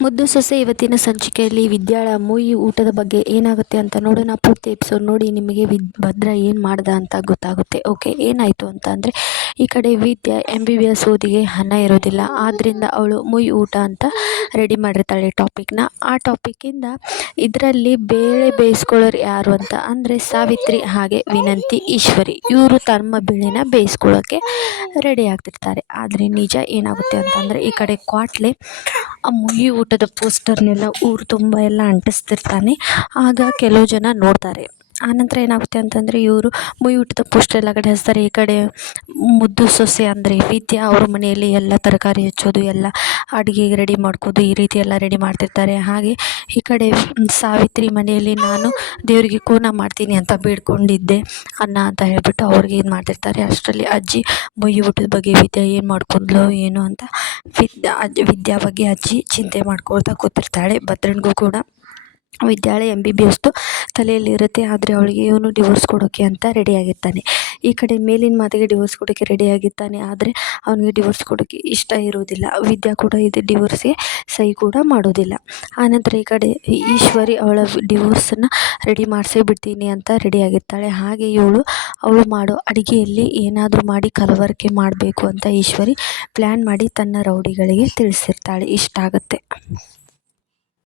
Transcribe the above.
ಮುದ್ದು ಸೊಸೆ ಇವತ್ತಿನ ಸಂಚಿಕೆಯಲ್ಲಿ ವಿದ್ಯಾಳ ಮೂಯಿ ಊಟದ ಬಗ್ಗೆ ಏನಾಗುತ್ತೆ ಅಂತ ನೋಡೋಣ. ಪೂರ್ತಿ ಎಪಿಸೋಡ್ ನೋಡಿ ನಿಮಗೆ ಭದ್ರ ಏನು ಮಾಡ್ದ ಅಂತ ಗೊತ್ತಾಗುತ್ತೆ. ಓಕೆ, ಏನಾಯಿತು ಅಂತ ಅಂದರೆ ಈ ಕಡೆ ವಿದ್ಯಾ MBBS ಓದಿಗೆ ಹಣ ಇರೋದಿಲ್ಲ. ಆದ್ದರಿಂದ ಅವಳು ಮೂಯಿ ಊಟ ಅಂತ ರೆಡಿ ಮಾಡಿರ್ತಾಳೆ ಟಾಪಿಕ್ನ. ಆ ಟಾಪಿಕ್ಕಿಂದ ಇದರಲ್ಲಿ ಬೇಳೆ ಬೇಯಿಸ್ಕೊಳ್ಳೋರು ಯಾರು ಅಂತ ಅಂದರೆ ಸಾವಿತ್ರಿ ಹಾಗೆ ವಿನಂತಿ ಈಶ್ವರಿ ಇವರು ತಮ್ಮ ಬೇಳೆನ ಬೇಯಿಸ್ಕೊಳ್ಳೋಕ್ಕೆ ರೆಡಿ ಆಗ್ತಿರ್ತಾರೆ. ಆದರೆ ನಿಜ ಏನಾಗುತ್ತೆ ಅಂತಂದರೆ ಈ ಕಡೆ ಕ್ವಾಟ್ಲೆ ಆ ಮುಯಿ ಊಟದ ಪೋಸ್ಟರ್ನೆಲ್ಲ ಊರು ತುಂಬ ಎಲ್ಲ ಅಂಟಿಸ್ತಿರ್ತಾನೆ. ಆಗ ಕೆಲವು ಜನ ನೋಡ್ತಾರೆ. ಆನಂತರ ಏನಾಗುತ್ತೆ ಅಂತಂದರೆ ಇವರು ಮುಯಿ ಊಟದ ಪೋಸ್ಟರ್ ಎಲ್ಲ ಕಡೆ ಹಚ್ತಾರೆ. ಈ ಕಡೆ ಮುದ್ದು ಸೊಸೆ ಅಂದರೆ ವಿದ್ಯಾ ಅವ್ರ ಮನೆಯಲ್ಲಿ ಎಲ್ಲ ತರಕಾರಿ ಹೆಚ್ಚೋದು, ಎಲ್ಲ ಅಡುಗೆಗೆ ರೆಡಿ ಮಾಡ್ಕೋದು, ಈ ರೀತಿ ಎಲ್ಲ ರೆಡಿ ಮಾಡ್ತಿರ್ತಾರೆ. ಹಾಗೆ ಈ ಕಡೆ ಸಾವಿತ್ರಿ ಮನೆಯಲ್ಲಿ ನಾನು ದೇವರಿಗೆ ಕೋನ ಮಾಡ್ತೀನಿ ಅಂತ ಬೇಡ್ಕೊಂಡಿದ್ದೆ ಅನ್ನ ಅಂತ ಹೇಳ್ಬಿಟ್ಟು ಅವ್ರಿಗೆ ಇದು ಮಾಡ್ತಿರ್ತಾರೆ. ಅಷ್ಟರಲ್ಲಿ ಅಜ್ಜಿ ಮುಯಿ ಊಟದ ಬಗ್ಗೆ ವಿದ್ಯಾ ಏನು ಮಾಡ್ಕೊಂಡ್ಲೋ ಏನೋ ಅಂತ ವಿದ್ಯಾ ಬಗ್ಗೆ ಅಜ್ಜಿ ಚಿಂತೆ ಮಾಡ್ಕೊಳ್ತಾ ಕೂತಿರ್ತಾಳೆ. ಭದ್ರನಿಗೂ ಕೂಡ ವಿದ್ಯಾಳೆ MBBS ತಲೆಯಲ್ಲಿ ಇರುತ್ತೆ. ಆದರೆ ಅವಳಿಗೆ ಇವನು ಡಿವೋರ್ಸ್ ಕೊಡೋಕ್ಕೆ ಅಂತ ರೆಡಿಯಾಗಿರ್ತಾನೆ. ಈ ಕಡೆ ಮೇಲಿನ ಮಾತಿಗೆ ಡಿವೋರ್ಸ್ ಕೊಡೋಕ್ಕೆ ರೆಡಿಯಾಗಿರ್ತಾನೆ. ಆದರೆ ಅವನಿಗೆ ಡಿವೋರ್ಸ್ ಕೊಡೋಕ್ಕೆ ಇಷ್ಟ ಇರೋದಿಲ್ಲ. ವಿದ್ಯಾ ಕೂಡ ಇದು ಡಿವೋರ್ಸ್ಗೆ ಸಹಿ ಕೂಡ ಮಾಡೋದಿಲ್ಲ. ಆನಂತರ ಈ ಕಡೆ ಈಶ್ವರಿ ಅವಳ ಡಿವೋರ್ಸನ್ನು ರೆಡಿ ಮಾಡಿಸೇ ಬಿಡ್ತೀನಿ ಅಂತ ರೆಡಿಯಾಗಿರ್ತಾಳೆ. ಹಾಗೆ ಅವಳು ಮಾಡೋ ಅಡುಗೆಯಲ್ಲಿ ಏನಾದರೂ ಮಾಡಿ ಕಲಬೆರಕೆ ಮಾಡಬೇಕು ಅಂತ ಈಶ್ವರಿ ಪ್ಲ್ಯಾನ್ ಮಾಡಿ ತನ್ನ ರೌಡಿಗಳಿಗೆ ತಿಳಿಸಿರ್ತಾಳೆ. ಇಷ್ಟ ಆಗುತ್ತೆ.